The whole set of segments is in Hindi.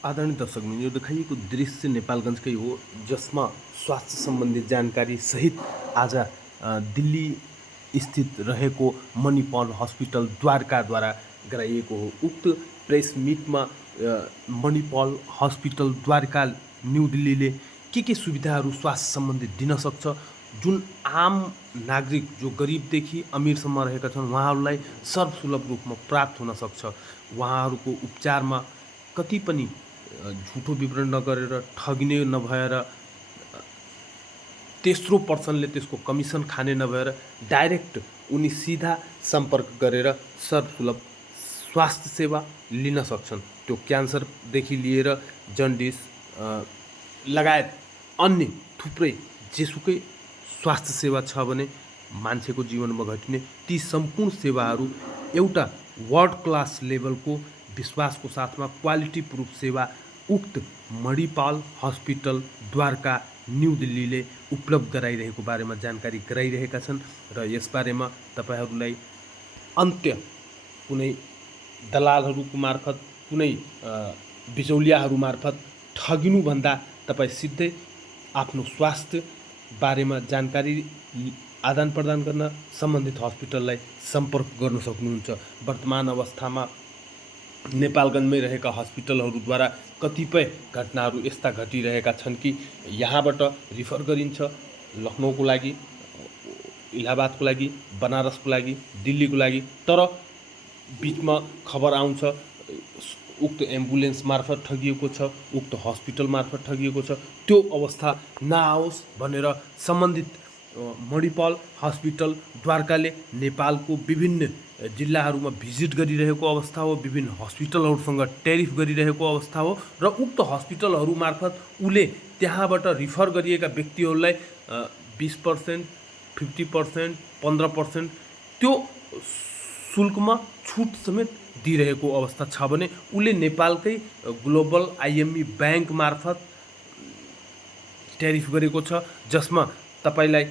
आदरणीय दर्शकबिन, यो देखाइएको दृश्य नेपालगञ्जकै हो, जसमा स्वास्थ्य सम्बन्धी जानकारी सहित आज दिल्ली स्थित रहेको मणिपाल हस्पिटल द्वारकाद्वारा गराइएको हो। उक्त प्रेस मिटमा मणिपाल हस्पिटल द्वारका न्यू दिल्लीले के सुविधाहरू स्वास्थ्य सम्बन्धी दिन सक्छ, जुन आम नागरिक जो गरिबदेखि अमिरसम्म रहेका छन् उहाँहरूलाई सर्वसुलभ रूपमा प्राप्त हुन सक्छ। उहाँहरूको उपचारमा कति पनि झुटो विवरण नगरेर, ठगिने नभएर, तेस्रो पर्सनले त्यसको कमिसन खाने नभएर डाइरेक्ट उनी सीधा सम्पर्क गरेर सर्वसुलभ स्वास्थ्य सेवा लिन सक्छन्। त्यो क्यान्सरदेखि लिएर जन्डिस लगायत अन्य थुप्रै जेसुकै स्वास्थ्य सेवा छ भने मान्छेको जीवनमा घटिने ती सम्पूर्ण सेवाहरू एउटा वर्ल्ड क्लास लेभलको विश्वासको साथमा क्वालिटी प्रुफ सेवा उक्त मणिपाल हस्पिटल द्वारका न्यू दिल्लीले उपलब्ध गराइरहेको बारेमा जानकारी गराइरहेका छन् र यसबारेमा तपाईहरूलाई अन्त्य कुनै दलालहरूको मार्फत, कुनै बिचौलियाहरू मार्फत ठगिनुभन्दा तपाईँ सिधै आफ्नो स्वास्थ्य बारेमा जानकारी आदान प्रदान गर्न सम्बन्धित हस्पिटललाई सम्पर्क गर्न सक्नुहुन्छ। वर्तमान अवस्थामा नेपालगञ्जमै रहेका हस्पिटलहरूद्वारा कतिपय घटनाहरू यस्ता घटिरहेका छन् कि यहाँबाट रिफर गरिन्छ लखनऊको लागि, इलाहाबादको लागि, बनारसको लागि, दिल्लीको लागि, तर बिचमा खबर आउँछ उक्त एम्बुलेन्स मार्फत ठगिएको छ, उक्त हस्पिटल मार्फत ठगिएको छ। त्यो अवस्था नआओस् भनेर सम्बन्धित मणिपाल हस्पिटल द्वारकाले नेपालको विभिन्न जिल्लाहरूमा भिजिट गरिरहेको अवस्था हो, विभिन्न हस्पिटलहरूसँग टेरिफ गरिरहेको अवस्था हो र उक्त हस्पिटलहरू मार्फत उसले त्यहाँबाट रिफर गरिएका व्यक्तिहरूलाई 20%, 50%, 15% त्यो शुल्कमा छुट समेत दिइरहेको अवस्था छ भने उसले नेपालकै ग्लोबल आइएमई ब्याङ्क मार्फत टेरिफ गरेको छ, जसमा तपाईलाई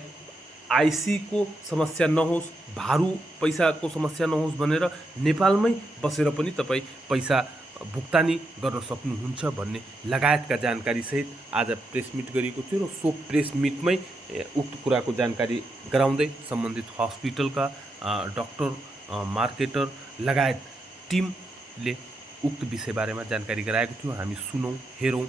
आइसीको समस्या नहोस्, भारू पैसाको समस्या नहोस् भनेर नेपालमै बसेर पनि तपाईँ पैसा भुक्तानी गर्न सक्नुहुन्छ भन्ने लगायतका जानकारी सहित आज प्रेस मिट गरिएको थियो र सो प्रेस मिटमै उक्त कुराको जानकारी गराउँदै सम्बन्धित हस्पिटलका डाक्टर, मार्केटर लगायत टिमले उक्त विषयबारेमा जानकारी गराएको थियो। हामी सुनौँ, हेरौँ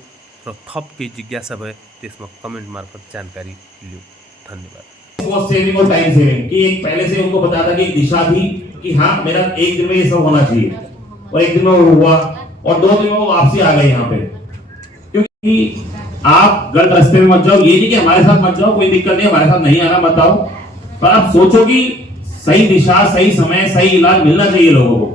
र थप केही जिज्ञासा भए त्यसमा कमेन्ट मार्फत जानकारी लियौँ। धन्यवाद। कॉस्ट सेविंग और टाइम सेविंग कि एक पहले से उनको बता था कि दिशा थी कि हाँ मेरा एक दिन में ये सब होना चाहिए और एक दिन में वो हुआ और 2 दिन में वो वापसी आ गए यहाँ पे। क्योंकि आप गलत रास्ते में मत जाओ, ये नहीं कि हमारे साथ मत जाओ, कोई दिक्कत नहीं, हमारे साथ नहीं आना मत आओ, पर आप सोचो कि सही दिशा, सही समय, सही इलाज मिलना चाहिए लोगों को।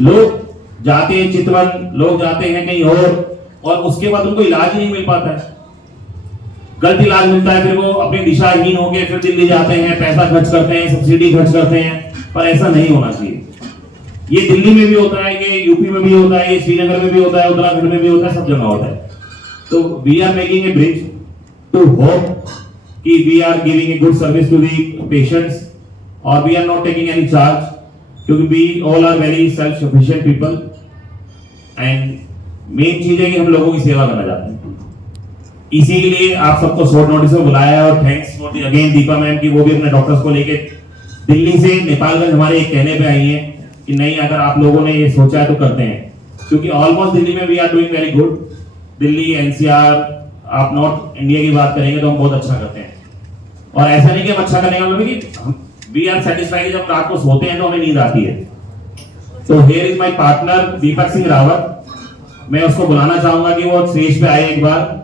लोग जाते हैं चितवन, लोग जाते हैं कहीं और उसके बाद उनको इलाज ही नहीं मिल पाता है, गलत इलाज मिलता है, फिर वो अपनी दिशाहीन होकर फिर दिल्ली जाते हैं, पैसा खर्च करते हैं, सब्सिडी खर्च करते हैं, पर ऐसा नहीं होना चाहिए। ये दिल्ली में भी होता है, ये यूपी में भी होता है, ये श्रीनगर में भी होता है, उत्तराखंड में भी होता है, सब जगह होता है। तो we are making a bridge to hope कि we are giving a good service to the patients और we are not taking any charge, क्योंकि we all are very self sufficient people and main चीज है कि हम लोगों की सेवा करना चाहते हैं। इसीलिए आप सबको शॉर्ट नोटिस में बुलाया और thanks for the again Deepa ma'am की वो भी अपने डॉक्टर्स को लेके दिल्ली से नेपालगंज हमारे एक कहने पे आई हैं कि नहीं अगर आप लोगों ने ये सोचा है तो करते हैं, क्योंकि ऑलमोस्ट दिल्ली में we are doing very good. Delhi, NCR, आप नॉर्थ इंडिया की बात करेंगे तो हम बहुत अच्छा करते हैं और ऐसा नहीं कि हम अच्छा करने का मतलब कि वी आर सेटिस्फाइड, जब रात को सोते हैं तो हमें नींद आती है। तो here is my partner Deepak Singh Rawat, मैं उसको बुलाना चाहूंगा कि वो स्टेज पे आए एक बार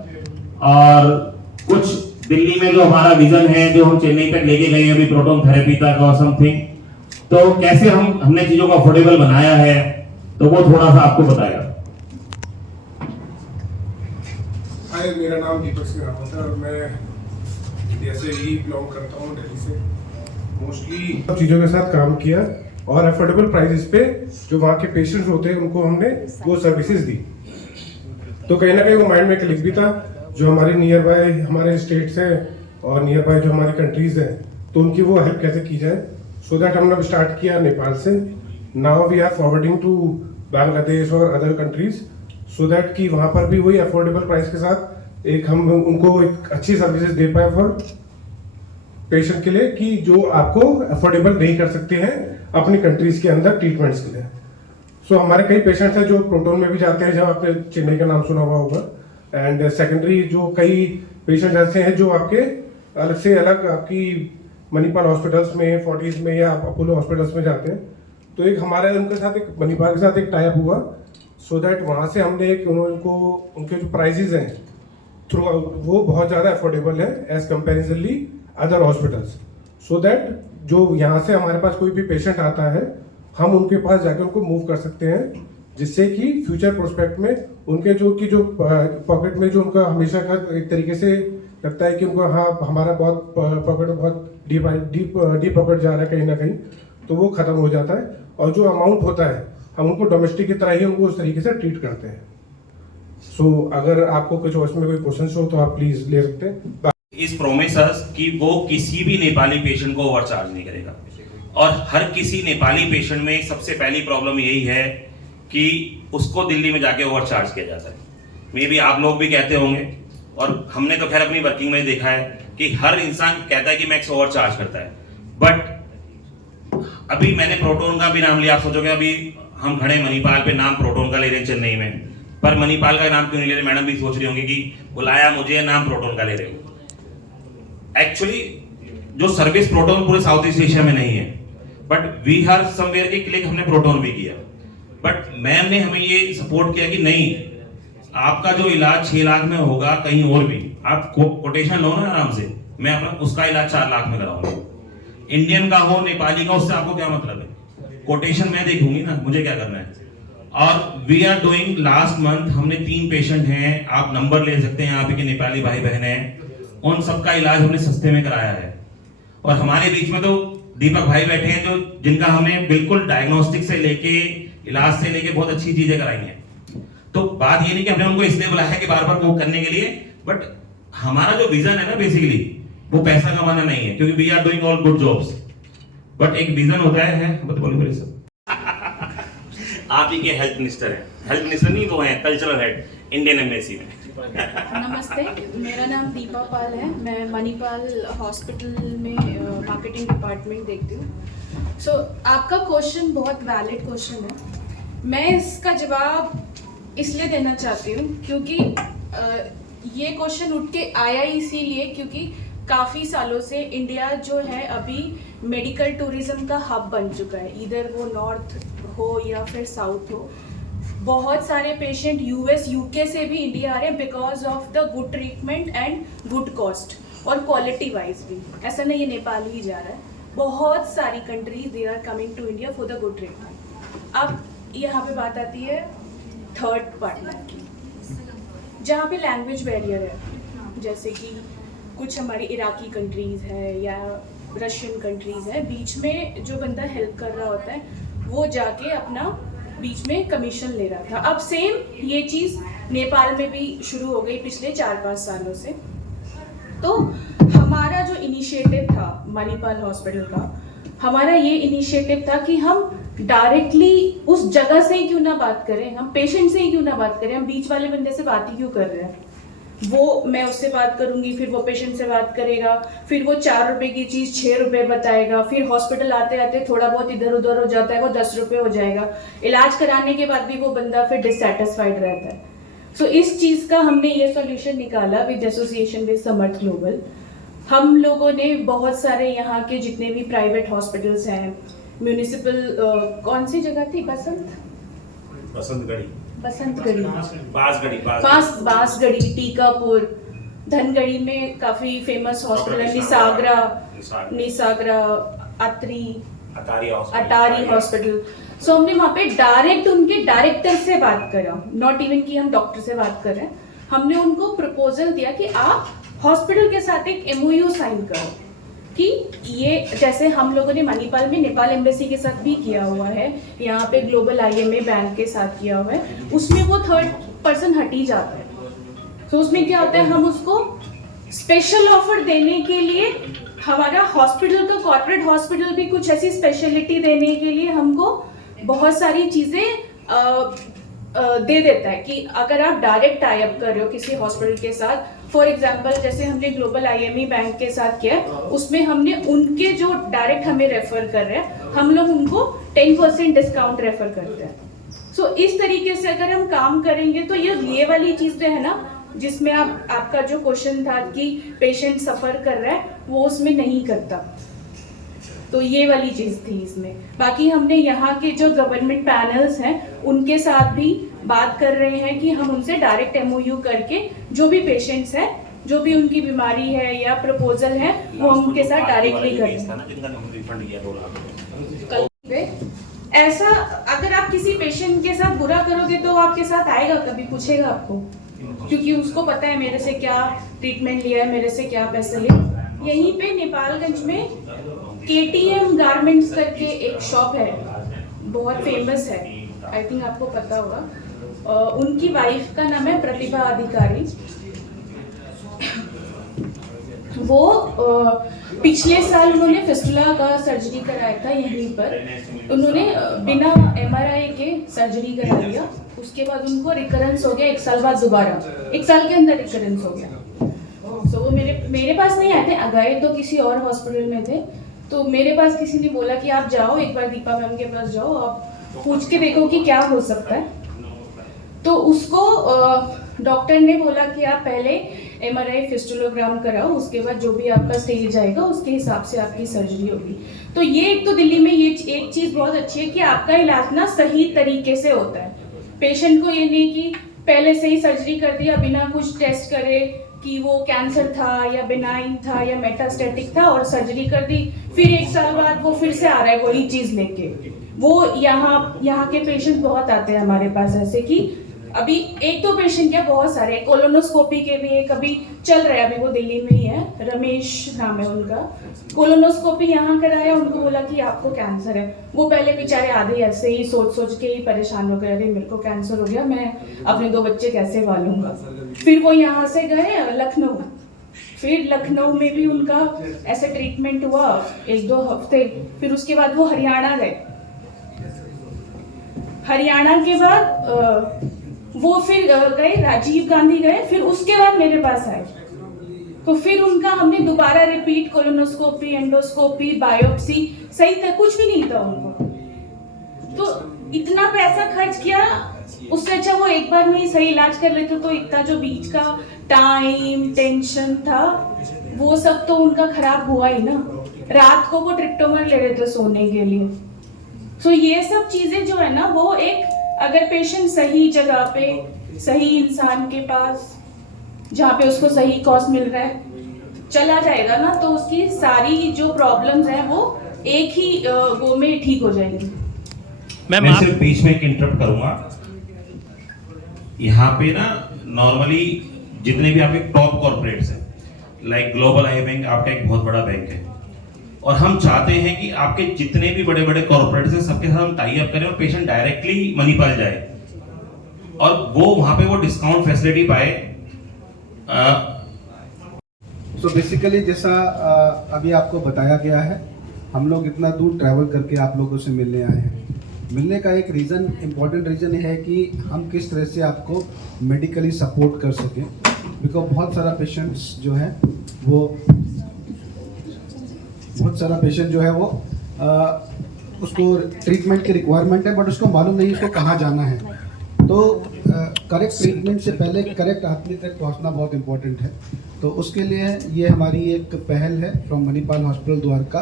और कुछ दिल्ली में जो हमारा विजन है, जो हम चेन्नई तक लेके गए अभी प्रोटोन थेरेपी तक और समथिंग, तो कैसे हमने चीजों को अफोर्डेबल बनाया है, तो वो थोड़ा सा आपको बताएगा। हाय, मेरा नाम दीपक सिंह रावत है और मैं इंडिया से ही बिलोंग करता हूँ, दिल्ली से। मोस्टली सब चीज़ों के साथ काम किया और अफोर्डेबल प्राइसेस पे जो वहाँ के पेशेंट्स होते हैं उनको हमने वो सर्विसेज दी। तो कहीं ना कहीं वो माइंड में क्लिक भी था, जो हमारे नियर बाय हमारे स्टेट्स हैं और नियर बाय जो हमारी कंट्रीज हैं, तो उनकी वो हेल्प कैसे की जाए। सो दैट हमने स्टार्ट किया नेपाल से, now we are forwarding to Bangladesh और अदर कंट्रीज सो दैट कि वहाँ पर भी वही अफोर्डेबल प्राइस के साथ एक हम उनको एक अच्छी सर्विसेज दे पाए फॉर पेशेंट के लिए कि जो आपको अफोर्डेबल नहीं कर सकते हैं अपनी कंट्रीज के अंदर ट्रीटमेंट्स के लिए। सो हमारे कई पेशेंट्स हैं जो प्रोटोन में भी जाते हैं, जहाँ आपने चेन्नई का नाम सुना हुआ होगा। एंड सेकेंडरी जो कई पेशेंट्स ऐसे हैं जो आपके अलग से अलग आपकी मणिपाल हॉस्पिटल्स में, फोर्टिस में या अपोलो हॉस्पिटल्स में जाते हैं। तो एक हमारे उनके साथ एक मणिपाल के साथ एक टाई अप हुआ, सो दैट वहाँ से हमने एक उनको उनके जो प्राइजेज हैं थ्रू वो बहुत ज़्यादा अफोर्डेबल है as comparisonly other hospitals. So that जो यहाँ से हमारे पास कोई भी पेशेंट आता है, हम उनके पास जाकर उनको मूव कर सकते हैं, जिससे कि फ्यूचर प्रोस्पेक्ट में उनके जो पॉकेट में जो उनका हमेशा का एक तरीके से लगता है कि उनको हाँ हमारा बहुत पॉकेट में बहुत डीप पॉकेट जा रहा है कहीं ना कहीं, तो वो खत्म हो जाता है। और जो अमाउंट होता है हम उनको डोमेस्टिक की तरह ही उनको उस तरीके से ट्रीट करते हैं। सो अगर आपको कुछ उसमें कोई क्वेश्चन हो तो आप प्लीज ले सकते हैं। इस प्रोमिसर्स कि वो किसी भी नेपाली पेशेंट को ओवरचार्ज नहीं करेगा, और हर किसी नेपाली पेशेंट में सबसे पहली प्रॉब्लम यही है कि उसको दिल्ली में जाके ओवरचार्ज किया जाता है। मे बी आप लोग भी कहते होंगे, और हमने तो खैर अपनी वर्किंग में देखा है कि हर इंसान कहता है कि मैक्स ओवरचार्ज करता है। बट अभी मैंने प्रोटोन का भी नाम लिया, आप सोचोगे अभी हम खड़े मणिपाल पे, नाम प्रोटोन का ले रहे हैं चेन्नई में, पर मणिपाल का नाम क्यों नहीं ले रहे? मैडम भी सोच रही होंगी कि बुलाया मुझे, नाम प्रोटोन का ले रहे हो। एक्चुअली जो सर्विस प्रोटोन पूरे साउथ ईस्ट एशिया में नहीं है, बट वी हर समवेयर की क्लिक हमने प्रोटोन भी किया। बट मैम ने हमें ये सपोर्ट किया कि नहीं, आपका जो इलाज 6 लाख में होगा कहीं और भी, आप कोटेशन लो ना आराम से, मैं अपना उसका इलाज 4 लाख में कराऊंगा। इंडियन का हो, नेपाली का, उससे आपको क्या मतलब है? कोटेशन मैं देखूंगी ना, मुझे क्या करना है। और we are doing, last month हमने 3 पेशेंट हैं, आप नंबर ले सकते हैं, आप के नेपाली भाई बहन हैं, उन सबका इलाज हमने सस्ते में कराया है। और हमारे बीच में तो दीपक भाई बैठे हैं जो जिनका हमने बिल्कुल डायग्नोस्टिक से लेके इलाज से लेके बहुत अच्छी चीजें कराई हैं। तो बात ये नहीं कि हमने उनको इसलिए बुलाया है कि बार बार वो करने के लिए, बट हमारा जो विजन है ना बेसिकली वो पैसा कमाना नहीं है, क्योंकि we are doing all good jobs, but एक विजन होता है। बोलिए सब आप ही के हेल्थ मिनिस्टर हैं, हेल्थ मिनिस्टर नहीं वो हैं कल्चरल हेड इंडियन एम्बेसी में। नमस्ते, मेरा नाम दीपा पाल है। मैं मणिपाल हॉस्पिटल में मार्केटिंग डिपार्टमेंट देखती हूँ। सो आपका क्वेश्चन बहुत वैलिड क्वेश्चन है। मैं इसका जवाब इसलिए देना चाहती हूँ क्योंकि ये क्वेश्चन उठ के आया इसीलिए क्योंकि काफ़ी सालों से इंडिया जो है अभी मेडिकल टूरिज्म का हब बन चुका है, इधर वो नॉर्थ हो या फिर साउथ हो। बहुत सारे पेशेंट यूएस यूके से भी इंडिया आ रहे हैं because of the good treatment and good cost और क्वालिटी वाइज भी। ऐसा नहीं ये नेपाल ही जा रहा है, बहुत सारी countries they are coming to India for the good treatment. अब यहाँ पे बात आती है थर्ड पार्टनर की, जहाँ पे लैंग्वेज बैरियर है, जैसे कि कुछ हमारी इराकी कंट्रीज़ है या रशियन कंट्रीज़ है, बीच में जो बंदा हेल्प कर रहा होता है वो जाके अपना बीच में कमीशन ले रहा था। अब सेम ये चीज़ नेपाल में भी शुरू हो गई पिछले 4-5 सालों से। तो हमारा जो इनिशिएटिव था मणिपाल हॉस्पिटल का, हमारा ये इनिशिएटिव था कि हम डायरेक्टली उस जगह से ही क्यों ना बात करें, हम पेशेंट से ही क्यों ना बात करें, हम बीच वाले बंदे से बात ही क्यों कर रहे हैं। वो मैं उससे बात करूंगी, फिर वो पेशेंट से बात करेगा, फिर वो 4 रुपए की चीज़ 6 रुपए बताएगा, फिर हॉस्पिटल आते आते थोड़ा बहुत इधर उधर हो जाता है, वो 10 रुपए हो जाएगा। इलाज कराने के बाद भी वो बंदा फिर डिससेटिस्फाइड रहता है। सो इस चीज़ का हमने ये सॉल्यूशन निकाला with association with Samarth global. हम लोगों ने बहुत सारे यहाँ के जितने भी प्राइवेट हॉस्पिटल्स हैं, म्यूनिसिपल कौन सी जगह थी, बसंतगढ़ी, बांसगढ़ी, टीकापुर, धनगढ़ी में काफी फेमस हॉस्पिटल है, निसागरा, अटारी हॉस्पिटल। सो हमने वहाँ पे डायरेक्ट उनके डायरेक्टर से बात करा, नॉट इवन कि हम डॉक्टर से बात कर रहे हैं। हमने उनको प्रपोजल दिया कि आप हॉस्पिटल के साथ एक MOU साइन करो कि ये जैसे हम लोगों ने मणिपाल में नेपाल एम्बेसी के साथ भी किया हुआ है, यहाँ पे ग्लोबल IMA बैंक के साथ किया हुआ है, उसमें वो थर्ड पर्सन हट ही जाता है। तो उसमें क्या होता है, हम उसको स्पेशल ऑफर देने के लिए, हमारा हॉस्पिटल का कॉर्पोरेट हॉस्पिटल भी कुछ ऐसी स्पेशलिटी देने के लिए हमको बहुत सारी चीज़ें दे देता है कि अगर आप डायरेक्ट टाई अप कर रहे हो किसी हॉस्पिटल के साथ, फॉर एग्जांपल जैसे हमने ग्लोबल IME बैंक के साथ किया, उसमें हमने उनके जो डायरेक्ट हमें रेफर कर रहे हैं, हम लोग उनको 10% डिस्काउंट रेफर करते हैं। सो इस तरीके से अगर हम काम करेंगे तो ये वाली चीज़ जो है ना, जिसमें आपका जो क्वेश्चन था कि पेशेंट सफ़र कर रहा है, वो उसमें नहीं करता। तो ये वाली चीज़ थी इसमें। बाकी हमने यहाँ के जो गवर्नमेंट पैनल्स हैं उनके साथ भी बात कर रहे हैं कि हम उनसे डायरेक्ट MOU करके जो भी पेशेंट्स हैं, जो भी उनकी बीमारी है या प्रपोजल है, वो हम उनके साथ डायरेक्टली करें। ऐसा अगर आप किसी पेशेंट के साथ बुरा करोगे तो वो आपके साथ आएगा, कभी पूछेगा आपको, क्योंकि उसको पता है मेरे से क्या ट्रीटमेंट लिया है, मेरे से क्या पैसे लिए। यहीं पे नेपालगंज में KTM गारमेंट्स करके एक शॉप है, बहुत फेमस है, आई थिंक आपको पता होगा। उनकी वाइफ का नाम है प्रतिभा अधिकारी। वो पिछले साल उन्होंने फिस्टुला का सर्जरी कराया था यहीं पर। उन्होंने बिना MRI के सर्जरी करा दिया, उसके बाद उनको रिकरेंस हो गया 1 साल बाद, दोबारा 1 साल के अंदर रिकरेंस हो गया। तो वो मेरे पास नहीं आए थे, गए तो किसी और हॉस्पिटल में थे। तो मेरे पास किसी ने बोला कि आप जाओ एक बार दीपा मैम के पास जाओ, आप पूछ के देखो कि क्या हो सकता है। तो उसको डॉक्टर ने बोला कि आप पहले MRI फिस्टुलोग्राम कराओ, उसके बाद जो भी आपका स्टेज आएगा उसके हिसाब से आपकी सर्जरी होगी। तो ये एक तो दिल्ली में ये एक चीज़ बहुत अच्छी है कि आपका इलाज ना सही तरीके से होता है। पेशेंट को ये नहीं कि पहले से ही सर्जरी कर दिया बिना कुछ टेस्ट करे कि वो कैंसर था या बिनाइन था या मेटास्टेटिक था और सर्जरी कर दी, फिर 1 साल बाद वो फिर से आ रहा है वही चीज़ लेके। वो यहाँ के पेशेंट बहुत आते हैं हमारे पास ऐसे कि अभी एक दो पेशेंट क्या, बहुत सारे कोलोनोस्कोपी के भी एक अभी चल रहा है, अभी वो दिल्ली में ही है, रमेश नाम है उनका। कोलोनोस्कोपी यहाँ कराया, उनको बोला कि आपको कैंसर है। वो पहले बेचारे आधे ऐसे ही सोच के ही परेशान हो गए, अरे मेरे को कैंसर हो गया, मैं अपने 2 बच्चे कैसे पालूंगा। फिर वो यहाँ से गए लखनऊ, फिर लखनऊ में भी उनका ऐसे ट्रीटमेंट हुआ 1-2 हफ्ते, फिर उसके बाद वो हरियाणा गए। हरियाणा के बाद वो फिर गए राजीव गांधी गए, फिर उसके बाद मेरे पास आए। तो फिर उनका हमने दोबारा रिपीट कोलोनोस्कोपी, एंडोस्कोपी, बायोप्सी, सही था, कुछ भी नहीं था उनको। तो इतना पैसा खर्च किया, उससे अच्छा वो एक बार में ही सही इलाज कर लेते। तो इतना जो बीच का टाइम टेंशन था वो सब तो उनका खराब हुआ ही ना। रात को वो ट्रिप्टोमर ले रहे थे सोने के लिए। तो ये सब चीजें जो है ना, वो एक अगर पेशेंट सही जगह पे, सही इंसान के पास, जहाँ पे उसको सही कॉस्ट मिल रहा है, चला जाएगा ना, तो उसकी सारी जो प्रॉब्लम्स हैं वो एक ही वो में ठीक हो जाएंगी। मैं सिर्फ बीच में एक इंटरप्ट करूंगा। यहाँ पे ना नॉर्मली जितने भी आपके टॉप कॉर्पोरेट्स हैं, लाइक ग्लोबल आई बैंक आपका एक बहुत बड़ा बैंक है, और हम चाहते हैं कि आपके जितने भी बड़े बड़े कॉर्पोरेट्स हैं सबके साथ हम टाई अप करें और पेशेंट डायरेक्टली मणिपाल जाए और वो वहां पे वो डिस्काउंट फैसिलिटी पाए। सो बेसिकली जैसा अभी आपको बताया गया है, हम लोग इतना दूर ट्रैवल करके आप लोगों से मिलने आए हैं। मिलने का एक रीज़न, इम्पॉर्टेंट रीज़न ये है कि हम किस तरह से आपको मेडिकली सपोर्ट कर सकें, बिकॉज बहुत सारा पेशेंट जो है वो उसको ट्रीटमेंट की रिक्वायरमेंट है, बट उसको मालूम नहीं उसको कहाँ जाना है। तो करेक्ट ट्रीटमेंट से पहले करेक्ट आदमी तक पहुँचना बहुत इम्पोर्टेंट है। तो उसके लिए ये हमारी एक पहल है फ्रॉम मणिपाल हॉस्पिटल द्वारका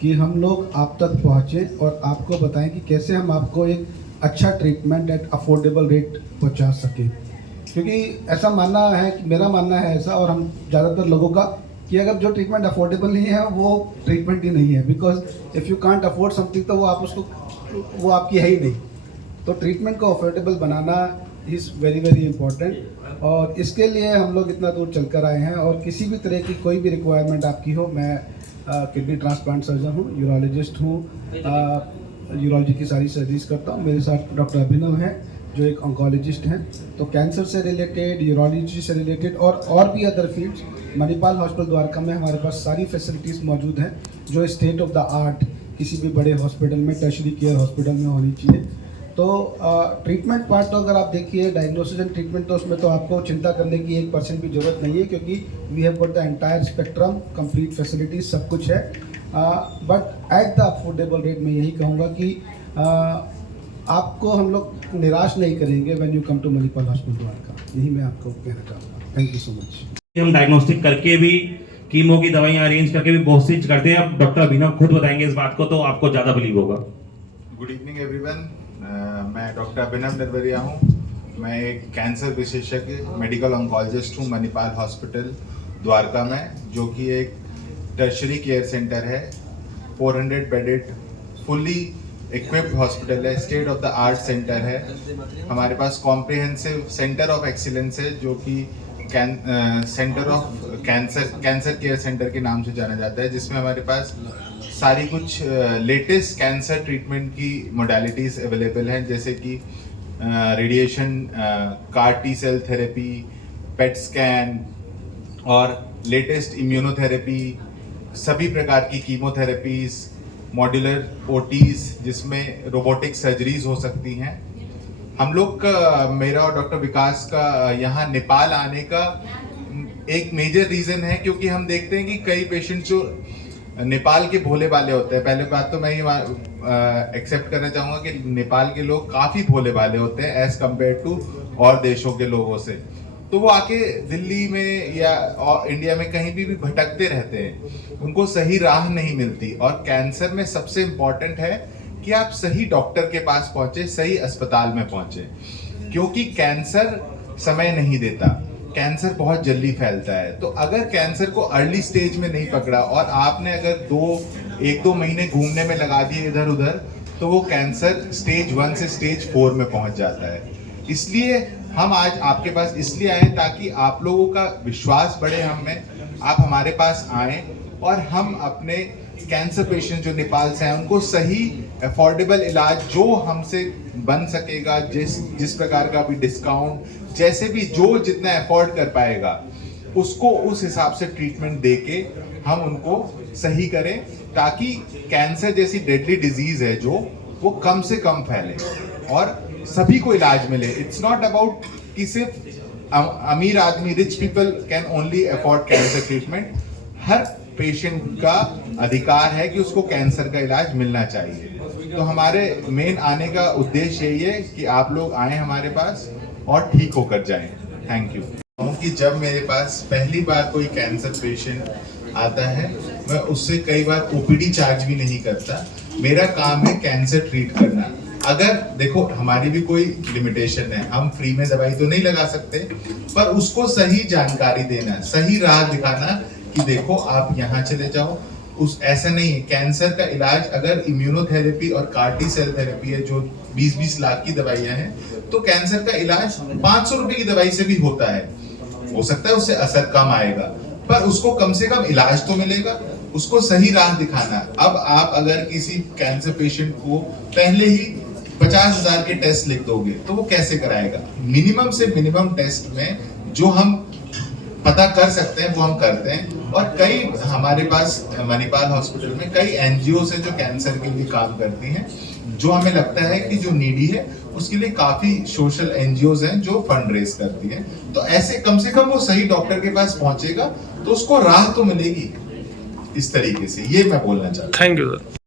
कि हम लोग आप तक पहुँचें और आपको बताएं कि कैसे हम आपको एक अच्छा ट्रीटमेंट एट अफोर्डेबल रेट पहुँचा सकें। क्योंकि ऐसा मानना है कि मेरा मानना है ऐसा, और हम ज़्यादातर लोगों का, कि अगर जो ट्रीटमेंट अफोर्डेबल नहीं है वो ट्रीटमेंट ही नहीं है। Because if you can't afford something तो वो आपकी है ही नहीं। तो ट्रीटमेंट को affordable banana is very very important, और इसके लिए हम लोग इतना दूर चल कर आए हैं। और किसी भी तरह की कोई भी रिक्वायरमेंट आपकी हो, मैं किडनी ट्रांसप्लांट सर्जन हूँ, यूरोलॉजिस्ट हूँ, यूरोलॉजी की सारी सर्जरीज करता हूँ। मेरे साथ डॉक्टर अभिनव है जो एक ऑन्कोलॉजिस्ट हैं। तो कैंसर से रिलेटेड, यूरोलॉजी से रिलेटेड और भी other fields Manipal hospital Dwarka में हमारे पास सारी फैसिलिटीज़ मौजूद हैं जो स्टेट ऑफ द आर्ट किसी भी बड़े हॉस्पिटल में, टर्शरी केयर हॉस्पिटल में होनी चाहिए। तो ट्रीटमेंट पार्ट तो अगर आप देखिए डायग्नोसिस एंड ट्रीटमेंट, तो उसमें तो आपको चिंता करने की 1% भी जरूरत नहीं है, क्योंकि we have got the entire spectrum, complete facilities, सब कुछ है। But at the affordable rate में यही कहूँगा कि आपको हम लोग निराश नहीं करेंगे when you come to Manipal hospital Dwarka, यही मैं आपको कहना चाहूँगा। Thank you so much. हम डायग्नोस्टिक करके भी, कीमो की दवाइयां अरेंज करके भी बहुत सी करते हैं। अब डॉक्टर अभिनव खुद बताएंगे इस बात को, तो आपको ज्यादा बिलीव होगा। गुड इवनिंग एवरीवन, मैं डॉक्टर अभिनव नरवरिया हूँ। मैं एक कैंसर विशेषज्ञ मेडिकल ऑन्कोलॉजिस्ट हूँ मणिपाल हॉस्पिटल द्वारका में, जो कि एक टर्शरी केयर सेंटर है। 400 बेडेड फुल्ली इक्विप्ड हॉस्पिटल है, state of the art centre है। हमारे पास कॉम्प्रिहेंसिव सेंटर ऑफ एक्सीलेंस है, जो कि centre of cancer care centre के नाम से जाना जाता है, जिसमें हमारे पास सारी कुछ लेटेस्ट कैंसर ट्रीटमेंट की मोडालिटीज़ अवेलेबल हैं, जैसे कि radiation, car T cell therapy, PET scan और लेटेस्ट इम्यूनोथेरेपी, सभी प्रकार की कीमोथेरेपीज, मॉड्यूलर ओटीज जिसमें रोबोटिक सर्जरीज हो सकती हैं। हम लोग का, मेरा और डॉक्टर विकास का यहाँ नेपाल आने का एक मेजर रीज़न है, क्योंकि हम देखते हैं कि कई पेशेंट जो नेपाल के भोले भाले होते हैं। पहले बात तो मैं ये एक्सेप्ट करना चाहूँगा कि नेपाल के लोग काफ़ी भोले भाले होते हैं एज़ कम्पेयर टू और देशों के लोगों से। तो वो आके दिल्ली में या इंडिया में कहीं भी भटकते रहते हैं, उनको सही राह नहीं मिलती। और कैंसर में सबसे इम्पॉर्टेंट है कि आप सही डॉक्टर के पास पहुंचे, सही अस्पताल में पहुंचे, क्योंकि कैंसर समय नहीं देता, कैंसर बहुत जल्दी फैलता है। तो अगर कैंसर को अर्ली स्टेज में नहीं पकड़ा और आपने अगर 1-2 महीने घूमने में लगा दिए इधर उधर, तो वो कैंसर स्टेज 1 से स्टेज 4 में पहुंच जाता है। इसलिए हम आज आपके पास इसलिए आए ताकि आप लोगों का विश्वास बढ़े हम में, आप हमारे पास आएँ और हम अपने कैंसर पेशेंट जो नेपाल से हैं उनको सही अफोर्डेबल इलाज जो हमसे बन सकेगा, जिस प्रकार का भी डिस्काउंट, जैसे भी जो जितना अफोर्ड कर पाएगा उसको उस हिसाब से ट्रीटमेंट दे के हम उनको सही करें, ताकि कैंसर जैसी डेडली डिजीज है जो वो कम से कम फैले और सभी को इलाज मिले। इट्स नॉट अबाउट कि सिर्फ अमीर आदमी, rich people can only afford cancer treatment. Her patient का अधिकार है कि उसको कैंसर का इलाज मिलना चाहिए। तो हमारे मेन आने का उद्देश्य यही है कि आप लोग आएं हमारे पास और ठीक होकर जाएं। Thank you. कि जब मेरे पास पहली बार कोई कैंसर पेशेंट आता है, मैं उससे कई बार ओपीडी चार्ज भी नहीं करता। मेरा काम है कैंसर ट्रीट करना। अगर देखो हमारी भी कोई लिमिटेशन है, हम फ्री में दवाई तो नहीं लगा सकते, पर उसको सही जानकारी देना, सही राह दिखाना कि देखो आप यहाँ चले जाओ। ऐसा नहीं है, कैंसर का इलाज अगर इम्यूनोथेरेपी और कार्टी सेल थेरेपी है जो 20-20 लाख की दवाइयाँ हैं, तो कैंसर का इलाज 500 रुपए की दवाई से भी होता है। हो सकता है उससे असर कम आएगा, पर उसको कम से कम इलाज तो मिलेगा, उसको सही राह दिखाना। अब आप अगर किसी कैंसर पेशेंट को पहले ही 50,000 के टेस्ट लिख दोगे तो वो कैसे कराएगा? मिनिमम से मिनिमम टेस्ट में जो हम पता कर सकते हैं वो हम करते हैं। और कई हमारे पास मणिपाल हॉस्पिटल में कई एनजीओ से जो कैंसर के लिए काम करती हैं, जो हमें लगता है कि जो नीडी है उसके लिए काफी सोशल एनजीओज हैं जो फंड रेज करती हैं। तो ऐसे कम से कम वो सही डॉक्टर के पास पहुंचेगा तो उसको राह तो मिलेगी। इस तरीके से ये मैं बोलना चाहता हूँ। Thank you sir.